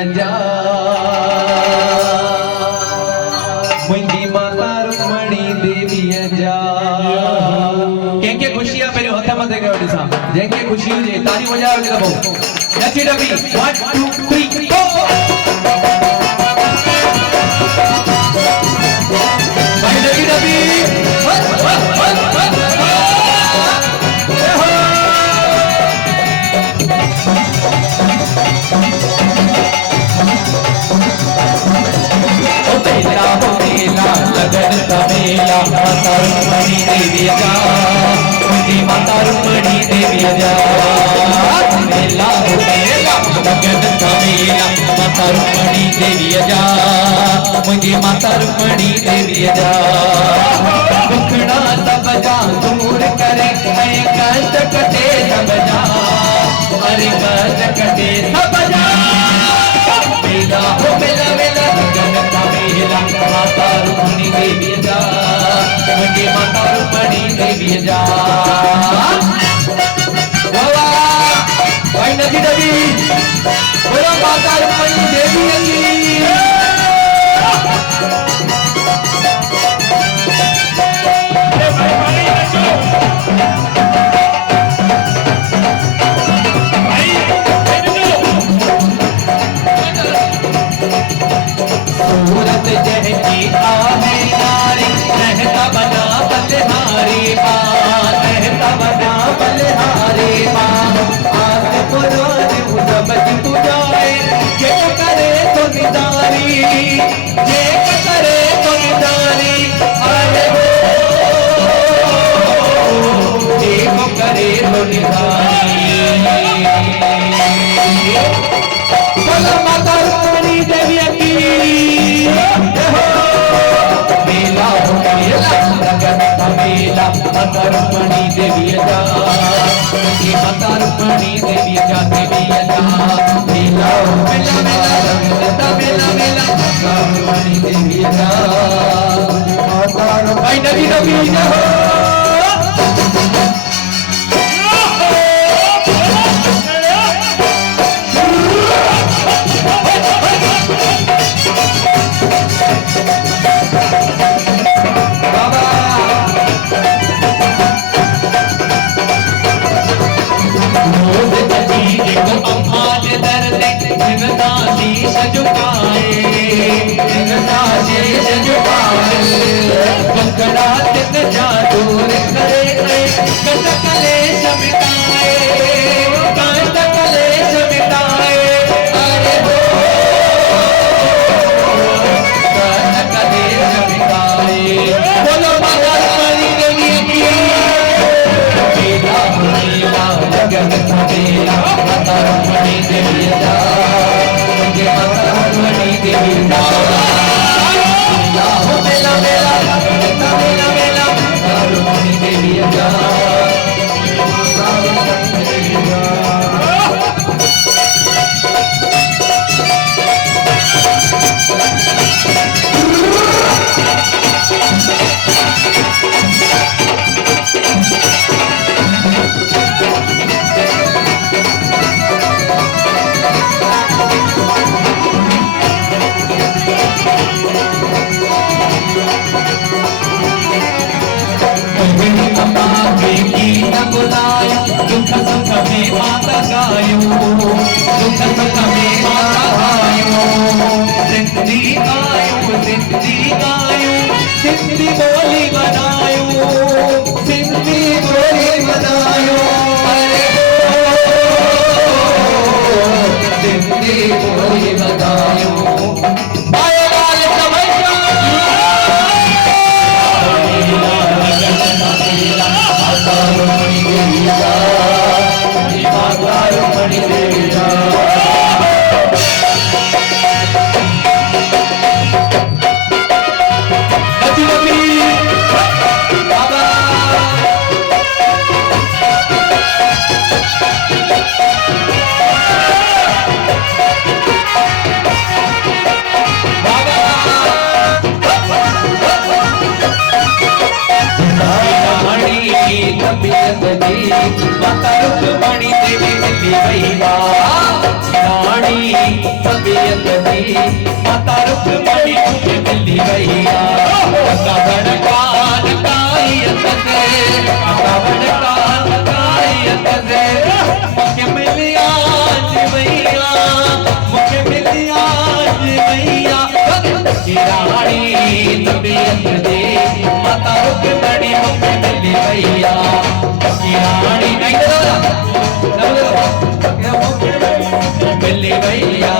अजा मुंहिंजी माता रुक्मणी देवी अजा कंहिंखे खुशी आहे पहिरियों हथ मथे कयो ॾिसां जंहिंखे खुशी हुजे ताली वॼायो त पोइ नची डबी 1 2 3 4 भाई नची डबी लगन तमेला माता रुक्मणी देवी अजा मुंहिंजी माता रुक्मणी देवी अजा मेला हो मेला लगन तमेला माता रुक्मणी देवी अजा मुंहिंजी माता रुक्मणी देवी अजा दुखड़ा सब जा दूर करे ऐं कष्ट कटे सब जा अरे कष्ट कटे सब जा मेला हो मेला मेला लगन तमेला माता रुक्मणी देवी अजा मुंहिंजी माता रुक्मणी देवी अजा बाबा भाई नदी नदी बोलो माता रुक्मणी देवी अजी सूरत जहकी आहे नारी रहता बना बलिहारी रहता बना बलिहारी आस पुराण उदबज पुजाए जे करे तो निदारी जे करे तो निदारी अरे हो जे करे तो निदारी बोलो माता रुक्मणी देवी की मेला हो मेला लगन मेला माता रुक्मणी देवी अजा मुंहिंजी माता रुक्मणी देवी अजा देवी अजा मेला हो मेला मेला लगन मेला मेला माता रुक्मणी देवी अजा माता भाई नबी नबी हो सिंधी बोली बनायो सिंधी बोली बनायो अरे सिंधी बोली बनायो आए वाले समझो माता रुक्मणी देवी माता रुक्मणी देवी माता रुक्मणी देवी मिली वही रानी तबीयत माता रुक्मणी तुझे मिली भैया रावण कान कायत से रावण कान कायत से मुझे मिली आज भैया मुझे मिली आज भैया की रानी तबीयत दे माता रुक्मणी मुझे मिली भैया की रानी नहीं मिली भैया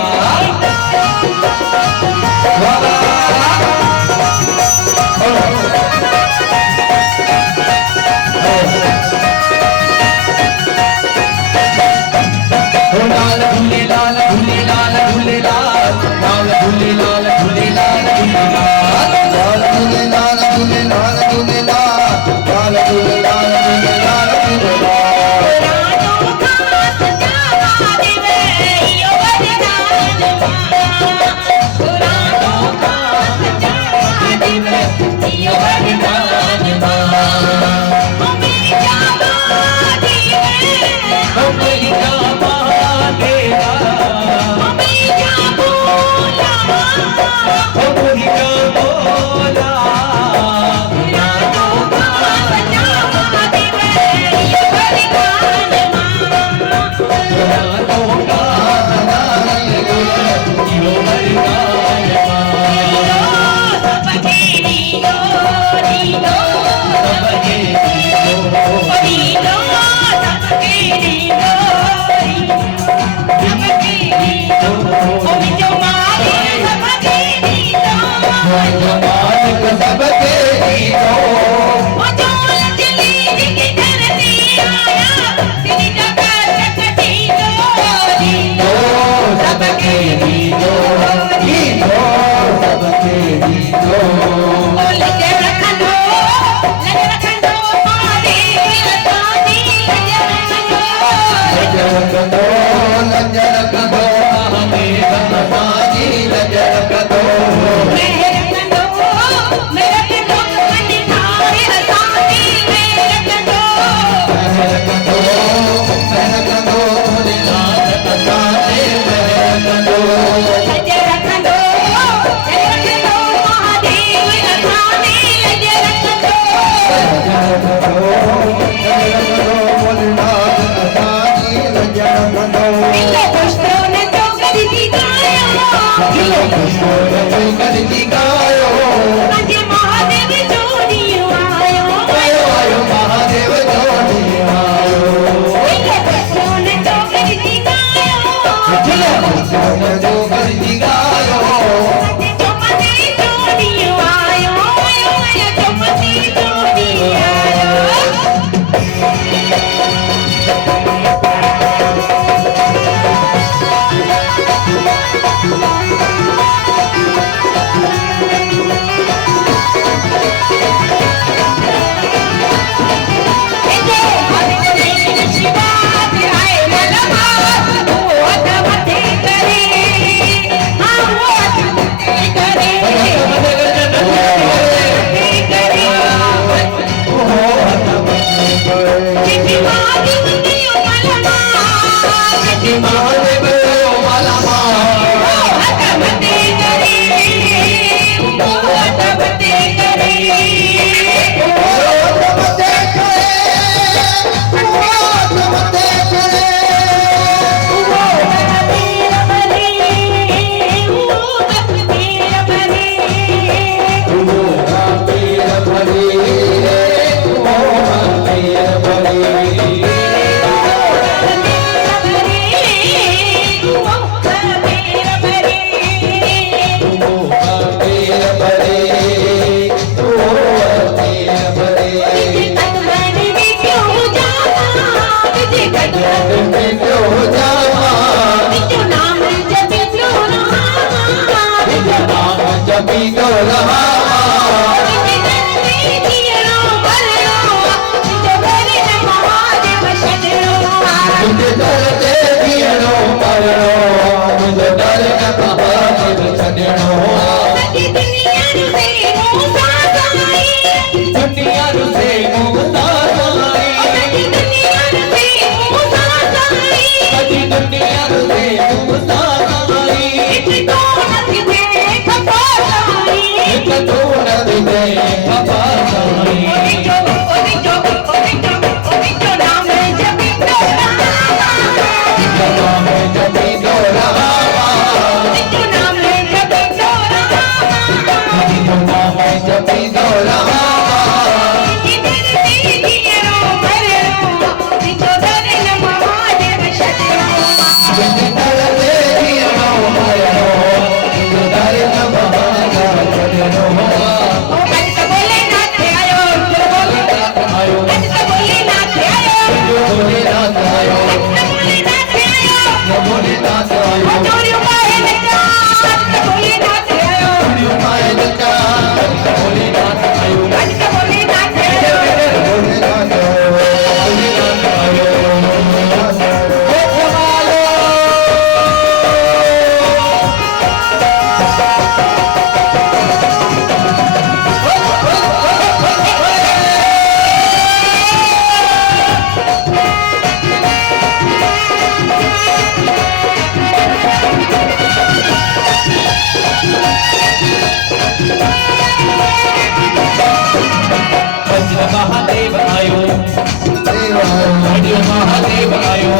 महादेव आयो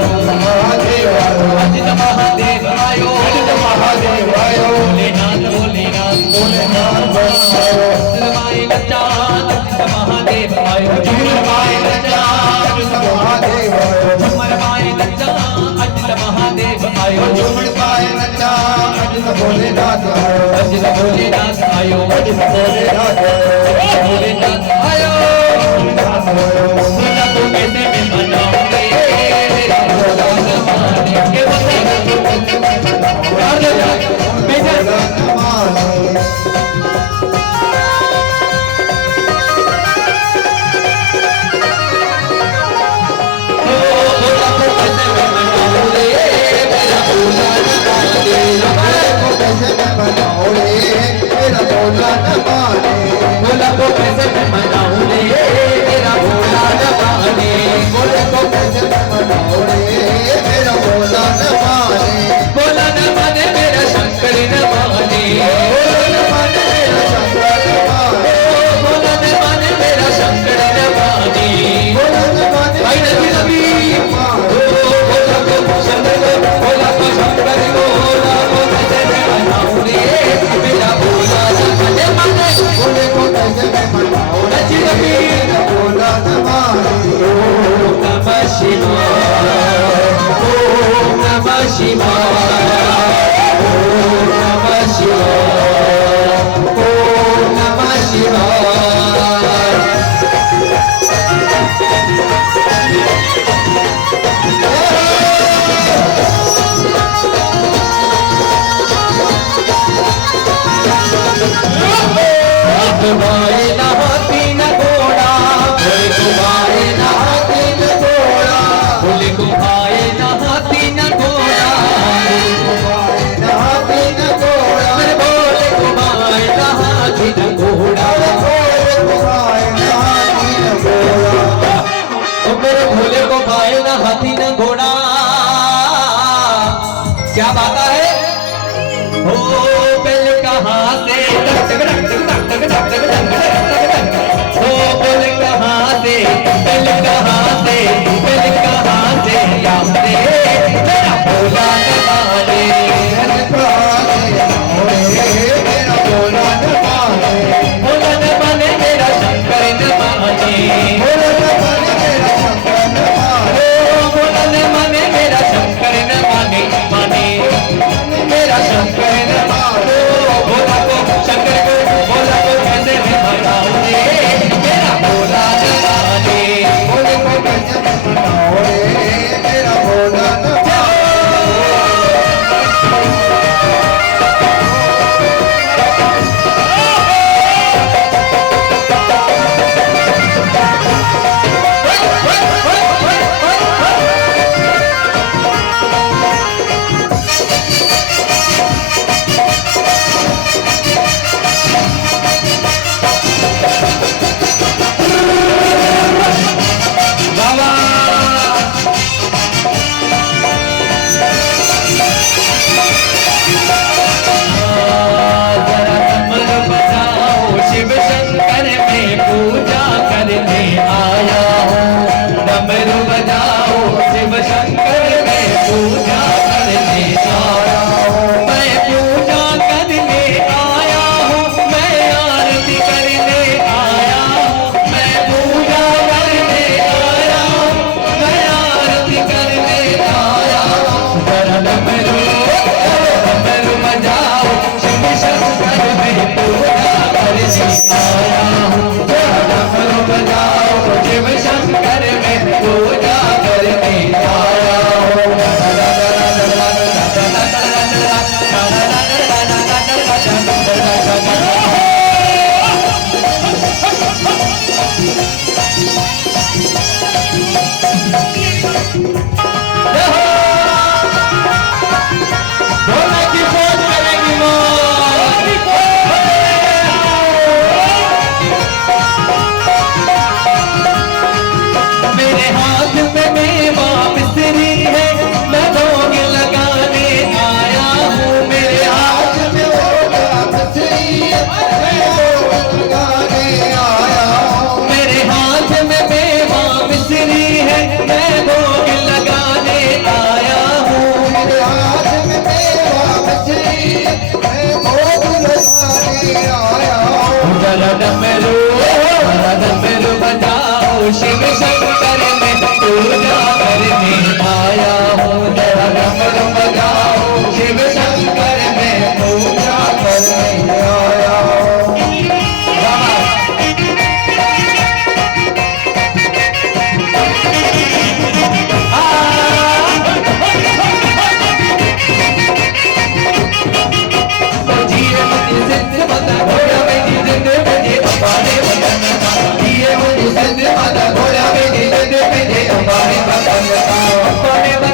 अजित महादेव आयो भोलेनाथ भोलेनाथ माई लज्जा अजित महादेव आयो माई लज्जा झुमर माई लज्जा अजित महादेव आयो भोलेनाथ अजित भोलेनाथ आयो भोलेनाथ आयो भोला को कैसे मैं मनाऊंगी मेरा भोला न माने के भोला को कैसे मैं मनाऊं रे मेरा भोला न माने भोला को कैसे मैं मनाऊं रे मेरा भोला न माने भोला न माने मेरा शंकर न माने भोला न माने मेरा शंकर न माने भाई नबी नबी भोला को शंकर भोला को शंकर भोला को कैसे मैं मनाऊं रे मेरा भोला न माने भोले को कैसे मैं मनाऊं रे मेरा भोला न माने ओम नमः शिवाय ओम नमः शिवाय ओम नमः शिवाय ओम नमः शिवाय तुम्हारे न हाथी न घोड़ा भोले तुम्हारे न हाथी न घोड़ा भोले तुम्हारे न हाथी न घोड़ा हाथी न घोड़ा अरे भोले तुम्हारे न हाथी न घोड़ा तो मेरे भोले को भाई न हाथी न घोड़ा क्या बात है हो बेल कहाँ से ओ बेल कहाँ से बेल कहाँ से बेल कहाँ से यहाँ से मेरा भोला न माने मेरा भोला न माने भोला न माने मेरा शंकर न माने भोला न माने मेरा शंकर न माने भोला न माने मेरा शंकर न माने माने मेरा शंकर न माने भोला को शंकर को भोला को कैसे मैं मनाऊं रे मेरा भोला न माने भोले को कैसे मैं मनाऊं रे मेरा भोला न माने जरा डमरू बजाओ शिव शंकर में पूजा करने आया हूँ जरा डमरू बजाओ शिव शंकर में पूजा करने आया हूँ अपने